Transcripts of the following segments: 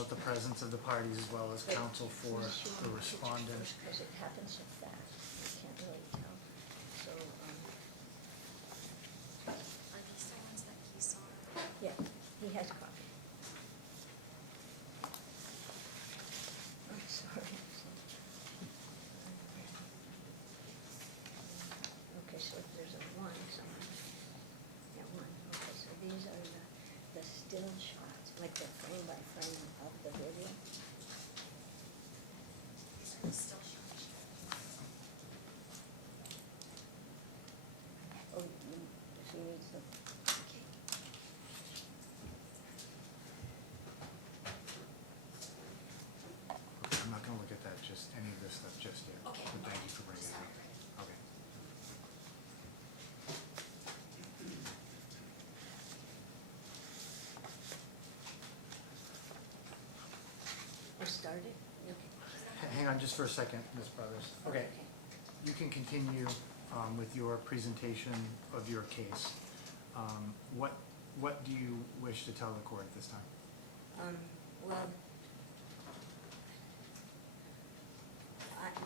note the presence of the parties as well as counsel for the respondent. Because it happens so fast, you can't really tell. So, Are these the ones that he saw? yeah, he has a copy. I'm sorry. Okay, so there's a one somewhere. Yeah, one. Okay, so these are the still shots, like the frame by frame of the video. These are still shots. Oh, she needs them. Okay. I'm not gonna look at that, just any of this stuff just yet. Okay. But thank you for bringing it Sorry. up. Okay. Or started? Okay. Hang on just for a second, Ms. Brothers. Okay, you can continue with your presentation of your case. What do you wish to tell the court at this time? Well,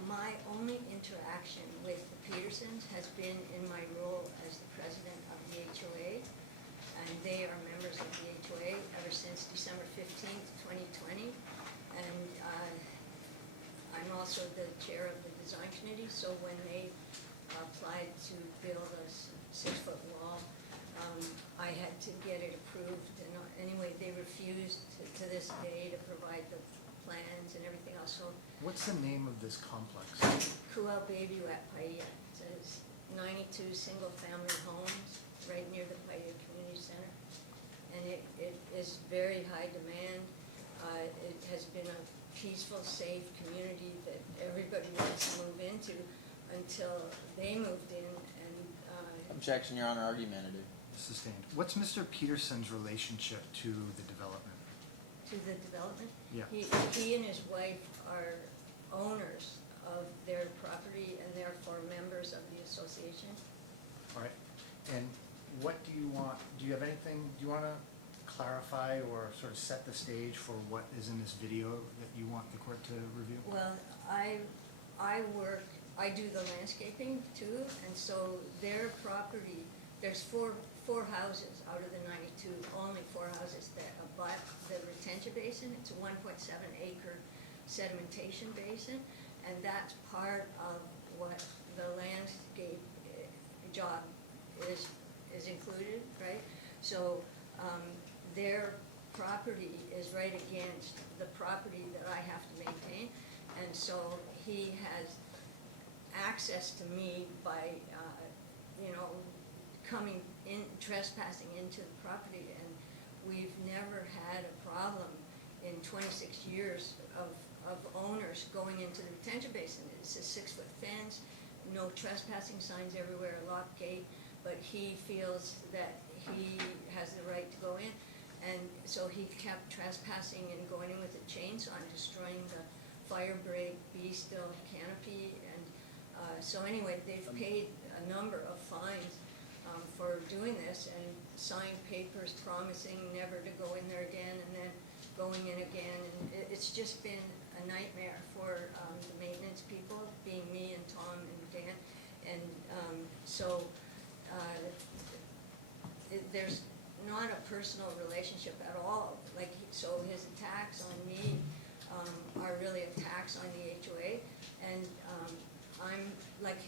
my only interaction with the Petersens has been in my role as the president of the HOA, and they are members of the HOA ever since December 15th, 2020. And I'm also the chair of the design committee, so when they applied to build a 6-foot wall, I had to get it approved, and anyway, they refused to this day to provide the plans and everything else, so What's the name of this complex? Kuel Baby at Paia. It says 92 single-family homes right near the Paia Community Center, and it is very high demand. It has been a peaceful, safe community that everybody wants to move into until they moved in, and Objection, Your Honor, argumentative. Sustained. What's Mr. Peterson's relationship to the development? to the development. Yeah. He and his wife are owners of their property and therefore members of the association. All right, and what do you want, do you have anything, do you want to clarify or sort of set the stage for what is in this video that you want the court to review? Well, I do the landscaping too, and so their property, there's four houses out of the 92, only 4 houses that abut the retention basin. It's a 1.7 acre sedimentation basin, and that's part of what the landscape job is included, right? So their property is right against the property that I have to maintain, and so he has access to me by, coming in, trespassing into the property, and we've never had a problem in 26 years of owners going into the retention basin. It's a 6-foot fence, no trespassing signs everywhere, a locked gate, but he feels that he has the right to go in, and so he kept trespassing and going in with a chainsaw and destroying the fire break, bee still canopy, and so anyway, they've paid a number of fines for doing this and signed papers promising never to go in there again, and then going in again, and it's just been a nightmare for the maintenance people, being me and Tom and Dan, and so there's not a personal relationship at all. Like, so his attacks on me are really attacks on the HOA, and I'm like,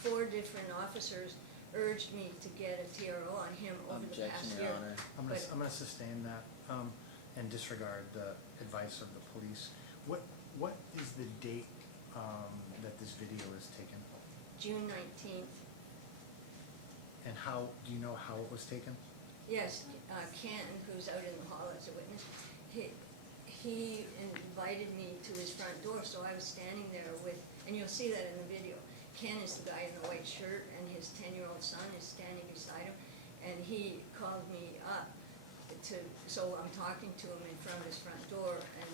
4 different officers urged me to get a TRO on him over the past Objection, year. Your Honor. I'm gonna sustain that and disregard the advice of the police. What is the date that this video is taken? June 19th. And how, do you know how it was taken? Yes, Ken, who's out in the hall as a witness, he invited me to his front door, so I was standing there with, and you'll see that in the video. Ken is the guy in the white shirt, and his 10-year-old son is standing beside him, and he called me up so I'm talking to him in front of his front door, and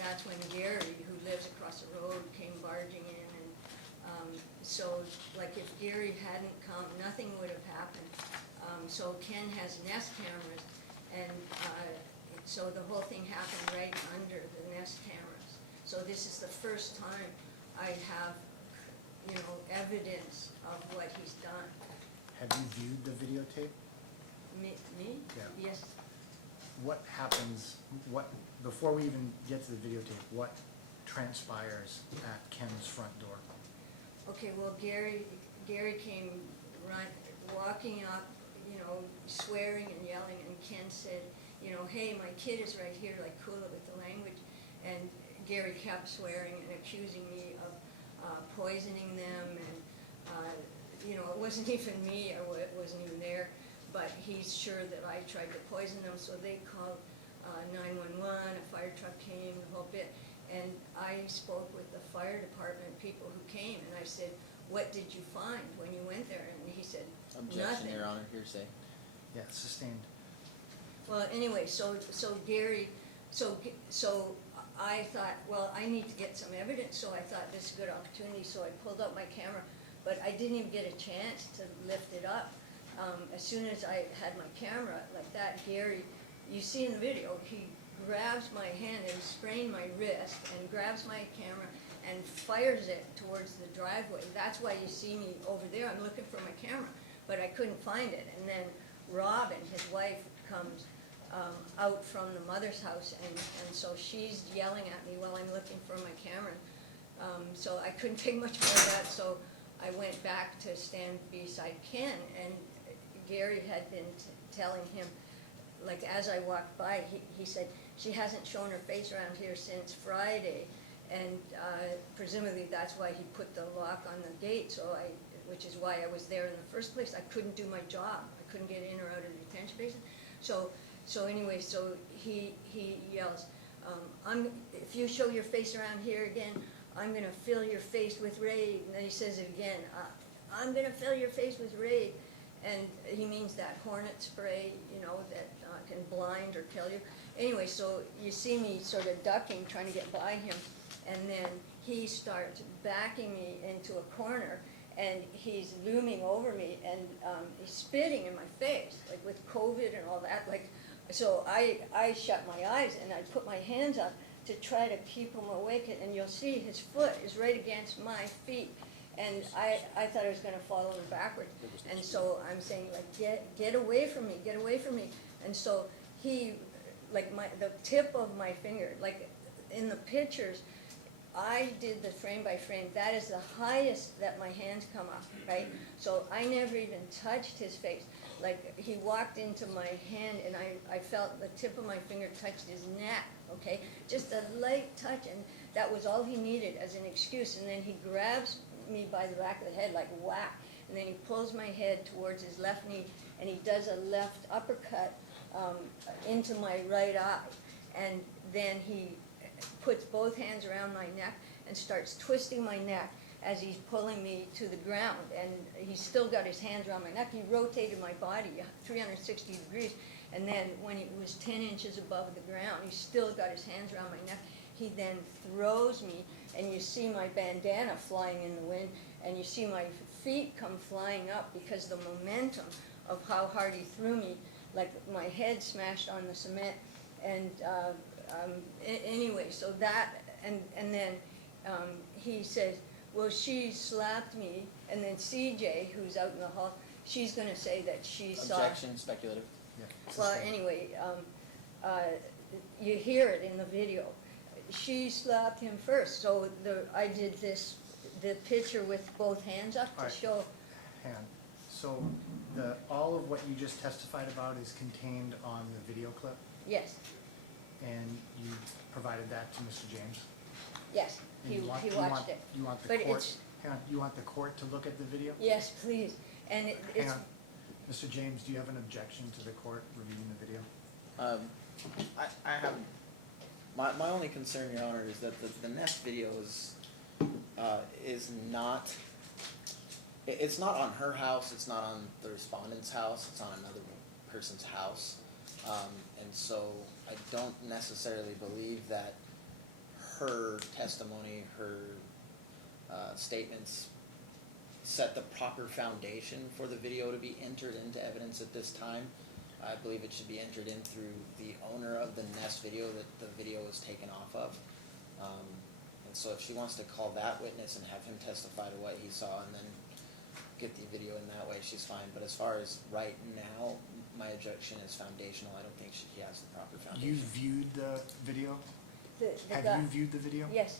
that's when Gary, who lives across the road, came barging in, and so like if Gary hadn't come, nothing would have happened. So Ken has Nest cameras, and so the whole thing happened right under the Nest cameras. So this is the first time I have, evidence of what he's done. Have you viewed the videotape? Me? Yeah. Yes. What happens, before we even get to the videotape, what transpires at Ken's front door? Okay, well, Gary came walking up, swearing and yelling, and Ken said, hey, my kid is right here, like, cool it with the language. And Gary kept swearing and accusing me of poisoning them, and, it wasn't even me, it wasn't even there, but he's sure that I tried to poison them, so they called 911, a fire truck came, the whole bit. And I spoke with the fire department people who came, and I said, what did you find when you went there? And he said, Objection, nothing. Your Honor, hearsay. Yeah, sustained. Well, anyway, so Gary, so I thought, well, I need to get some evidence, so I thought this is a good opportunity, so I pulled up my camera, but I didn't even get a chance to lift it up. As soon as I had my camera like that, Gary, you see in the video, he grabs my hand and sprained my wrist and grabs my camera and fires it towards the driveway. That's why you see me over there. I'm looking for my camera, but I couldn't find it. And then Robin, his wife, comes out from the mother's house, and so she's yelling at me while I'm looking for my camera. So I couldn't take much more of that, so I went back to stand beside Ken, and Gary had been telling him, like, as I walked by, he said, she hasn't shown her face around here since Friday, and presumably that's why he put the lock on the gate, which is why I was there in the first place. I couldn't do my job. I couldn't get in or out of the detention basin. So anyway, so he yells, if you show your face around here again, I'm gonna fill your face with Raid. And then he says it again, I'm gonna fill your face with Raid. And he means that hornet spray, that can blind or kill you. Anyway, so you see me sort of ducking, trying to get by him, and then he starts backing me into a corner, and he's looming over me, and he's spitting in my face, like with COVID and all that. Like, so I shut my eyes, and I put my hands up to try to keep him awake, and you'll see his foot is right against my feet. And I thought I was going to fall over backwards. And so I'm saying, like, get away from me, get away from me. And so he, like, the tip of my finger, like in the pictures, I did the frame by frame. That is the highest that my hands come up, right? So I never even touched his face. Like, he walked into my hand, and I felt the tip of my finger touched his neck, okay? Just a light touch, and that was all he needed as an excuse. And then he grabs me by the back of the head, like whack, and then he pulls my head towards his left knee, and he does a left uppercut into my right eye, and then he puts both hands around my neck and starts twisting my neck as he's pulling me to the ground, and he's still got his hands around my neck. He rotated my body 360 degrees, and then when it was 10 inches above the ground, he still got his hands around my neck. He then throws me, and you see my bandana flying in the wind, and you see my feet come flying up because the momentum of how hard he threw me, like my head smashed on the cement. And anyway, so that, and then he says, well, she slapped me, and then CJ, who's out in the hall, she's going to say that she saw. Objection, speculative. Yeah, Well, sustained. anyway, you hear it in the video. She slapped him first, so I did the picture with both hands up to Alright. show. Hang on. So all of what you just testified about is contained on the video clip, Yes, and you provided that to Mr. James? yes, And he you want- watched it. You want the But court, it's- hang on, you want the court to look at the video? Yes, please, and Hang it's, on. Mr. James, do you have an objection to the court reviewing the video? I have, my only concern, Your Honor, is that the Nest video is not, it's not on her house, it's not on the respondent's house, it's on another person's house. And so I don't necessarily believe that her testimony, her statements set the proper foundation for the video to be entered into evidence at this time. I believe it should be entered in through the owner of the Nest video that the video was taken off of. And so if she wants to call that witness and have him testify to what he saw and then get the video in that way, she's fine. But as far as right now, my objection is foundational. I don't think he has the proper foundation. You viewed the video? The Have guy- you viewed the video? Yes,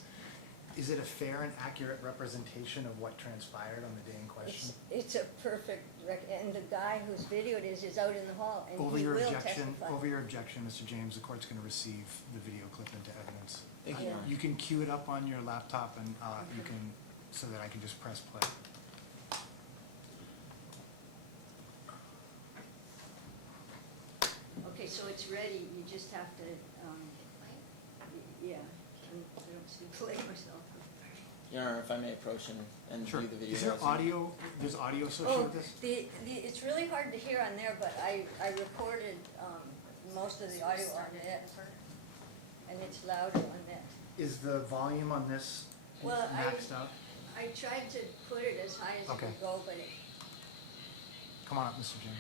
Is it a fair and accurate representation of what transpired on the day in question? it's a perfect and the guy whose videoed is out in the hall, and Over he your will objection, testify. over your objection, Mr. James, the court's gonna receive the video clip into evidence. Thank you, Your Honor. You can queue it up on your laptop and, you Okay. can, so that I can just press play. Okay, so it's ready, you just have to, yeah, I don't see play myself. Your Honor, if I may approach and Sure. view the video. Is there as- audio, there's audio associated Oh, with this? it's really hard to hear on there, but I recorded, most of the audio on it, and it's louder on that. Is the volume on this Well, maxed out? I tried to put it as high as it Okay. could go, but it, Come on up, Mr. James.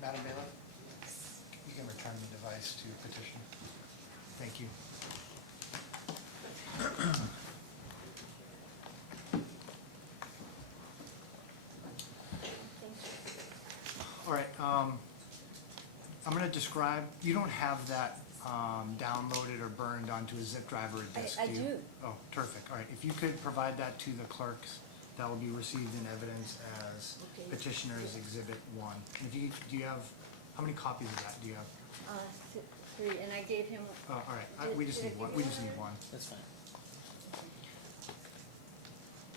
Madam Bailiff, you can return the device to petitioner. Thank you. All right, I'm gonna describe, you don't have that downloaded or burned onto a zip drive or a disk, I do you? do. Oh, terrific, all right. If you could provide that to the clerks, that will be received in evidence as Okay. petitioner's exhibit 1. And if you, do you have, how many copies of that do you have? Three, and I gave him, Oh, all right, we just Did I need one, give we you just one need one. That's fine.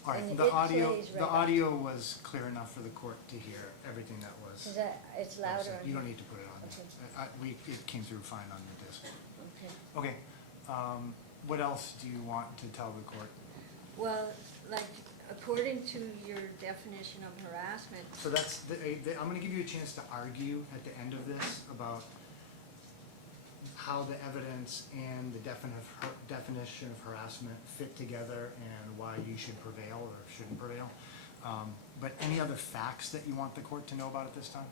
All right, And the it audio, plays right the up. audio was clear enough for the court to hear everything that was. is that, it's louder on. You don't need to put it on Okay. there. It came through fine on the disc. Okay. Okay, what else do you want to tell the court? Well, like, according to your definition of harassment, So that's, I'm gonna give you a chance to argue at the end of this about how the evidence and the definition of harassment fit together and why you should prevail or shouldn't prevail. But any other facts that you want the court to know about at this time?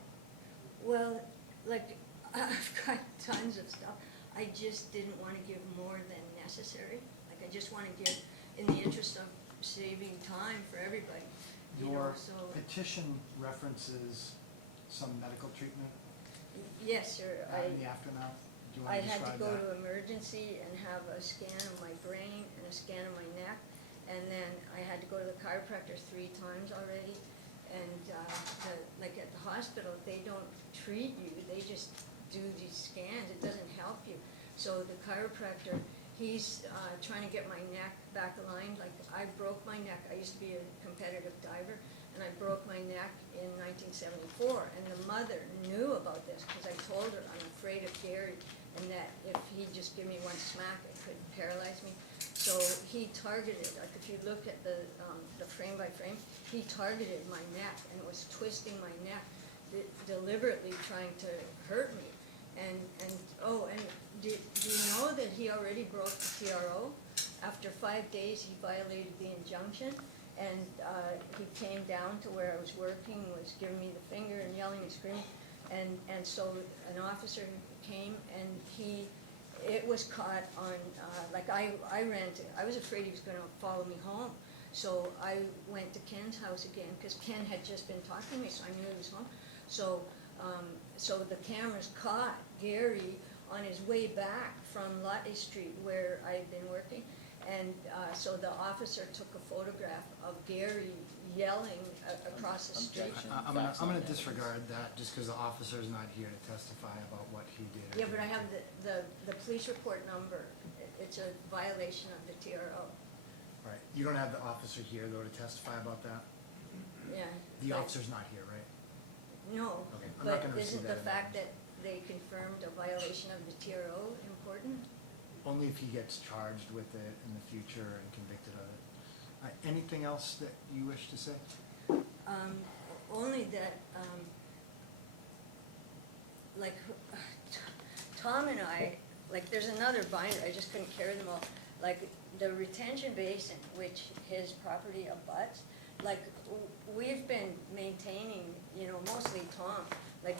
well, like, I've got tons of stuff. I just didn't want to give more than necessary. Like, I just want to give, in the interest of saving time for everybody, you know, Your so. petition references some medical treatment Yes, sir, in the aftermath. Do you I want to had to describe go that? to emergency and have a scan of my brain and a scan of my neck. And then I had to go to the chiropractor 3 times already. And, like at the hospital, they don't treat you, they just do these scans, it doesn't help you. So the chiropractor, he's trying to get my neck back aligned. Like, I broke my neck, I used to be a competitive diver, and I broke my neck in 1974. And the mother knew about this, because I told her I'm afraid of Gary, and that if he'd just give me one smack, it could paralyze me. So he targeted, like if you look at the frame by frame, he targeted my neck and was twisting my neck, deliberately trying to hurt me. And do you know that he already broke the TRO? After 5 days, he violated the injunction, and he came down to where I was working, was giving me the finger and yelling and screaming. And so an officer came, and it was caught on, like I was afraid he was gonna follow me home. So I went to Ken's house again, because Ken had just been talking to me, so I knew he was home. So the cameras caught Gary on his way back from Lotte Street, where I had been working. And so the officer took a photograph of Gary yelling across the street. Objection. I'm Facts gonna on that. disregard that, just because the officer's not here to testify about what he did. or Yeah, but I didn't have do. the police report number. It's a violation of the TRO. Right, you don't have the officer here, though, to testify about that? Yeah. The but- officer's not here, right? No, Okay, I'm not but gonna receive isn't that the fact evidence. that they confirmed a violation of the TRO important? Only if he gets charged with it in the future and convicted of it. Anything else that you wish to say? Only that, like, Tom and I, like, there's another binder, I just couldn't carry them all. Like, the retention basin, which his property abuts, like, we've been maintaining, you know, mostly Tom. Like,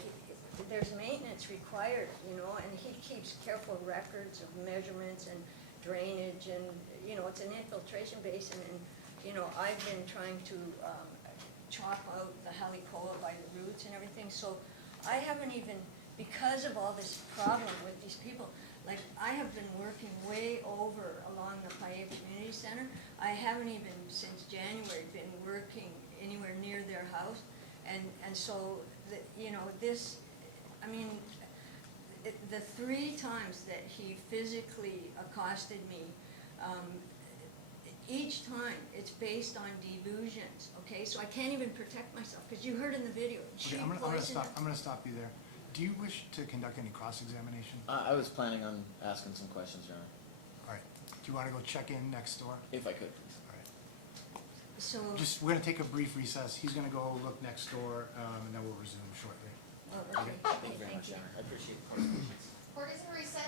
there's maintenance required, you know, and he keeps careful records of measurements and drainage, and, you know, it's an infiltration basin, and, you know, I've been trying to chop out the helicoa by the roots and everything, so I haven't even, because of all this problem with these people, like, I have been working way over along the Paiute Community Center. I haven't even, since January, been working anywhere near their house, and so, you know, this, I mean, the 3 times that he physically accosted me, each time it's based on delusions, okay? So I can't even protect myself, because you heard in the video, Okay, she I'm gonna poisoned. stop you there. Do you wish to conduct any cross-examination? I was planning on asking some questions, Your Honor, All right, do you wanna go check in next door? if I could, please. All right. So, We're gonna take a brief recess. He's gonna go look next door, and then we'll resume shortly. oh, okay, Thank you very much, Your Honor. I appreciate the court's patience. Court is in recess.